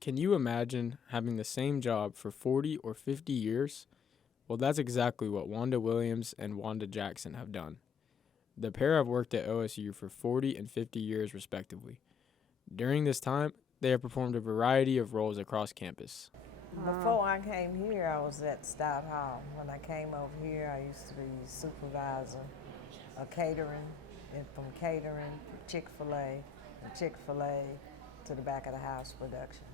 Can you imagine having the same job for 40 or 50 years? Well, that's exactly what Wanda Williams and Wanda Jackson have done. The pair have worked at OSU for 40 and 50 years, respectively. During this time, they have performed a variety of roles across campus. Before I came here, I was at Stout Hall. When I came over here, I used to be supervisor of catering, and from catering, Chick-fil-A, and Chick-fil-A to the back of the house production.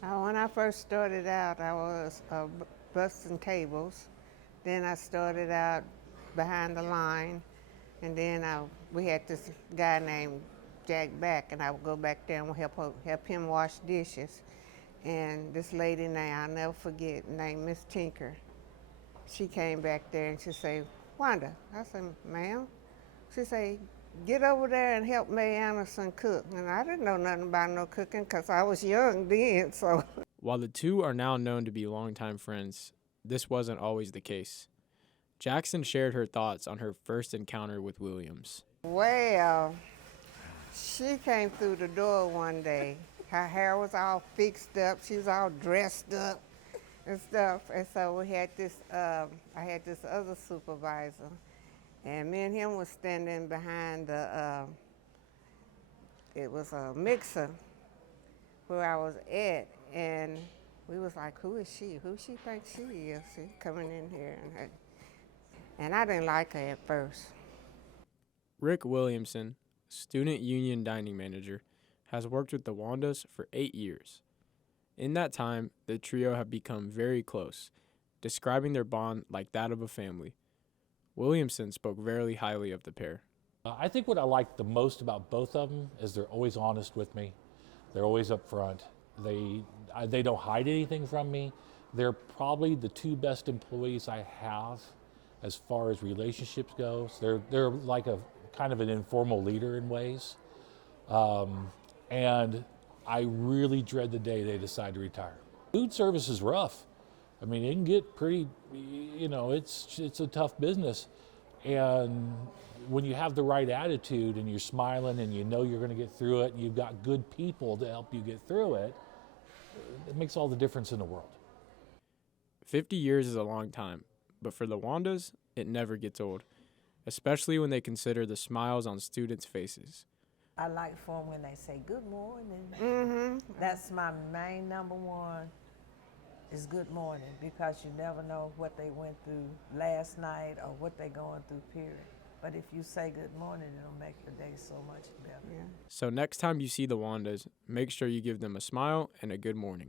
When I first started out, I was busting tables. Then I started out behind the line, and then we had this guy named Jack Back, and I would go back there and help him wash dishes. And this lady now, I'll never forget, named Miss Tinker. She came back there and she said, "Wanda." I said, "Ma'am?" She said, "Get over there and help May Anderson cook." And I didn't know nothing about no cooking because I was young then, so. While the two are now known to be longtime friends, this wasn't always the case. Jackson shared her thoughts on her first encounter with Williams. Well, she came through the door one day. Her hair was all fixed up. She was all dressed up and stuff. And so we had this, I had this other supervisor, and me and him was standing behind it was a mixer where I was at, and we was like, who is she? Who she think she is? She's coming in here. And I didn't like her at first. Rick Williamson, student union dining manager, has worked with the Wandas for 8 years. In that time, the trio have become very close, describing their bond like that of a family. Williamson spoke very highly of the pair. I think what I like the most about both of them is they're always honest with me. They're always upfront. They don't hide anything from me. They're probably the two best employees I have as far as relationships goes. They're like a kind of an informal leader in ways. And I really dread the day they decide to retire. Food service is rough. I mean, it can get pretty, it's a tough business. And when you have the right attitude and you're smiling and you know you're going to get through it and you've got good people to help you get through it, it makes all the difference in the world. 50 years is a long time, but for the Wandas, it never gets old, especially when they consider the smiles on students' faces. I like for them when they say good morning. Mm-hmm. That's my main number one, is good morning, because you never know what they went through last night or what they're going through, period. But if you say good morning, it'll make your day so much better. Yeah. So next time you see the Wandas, make sure you give them a smile and a good morning.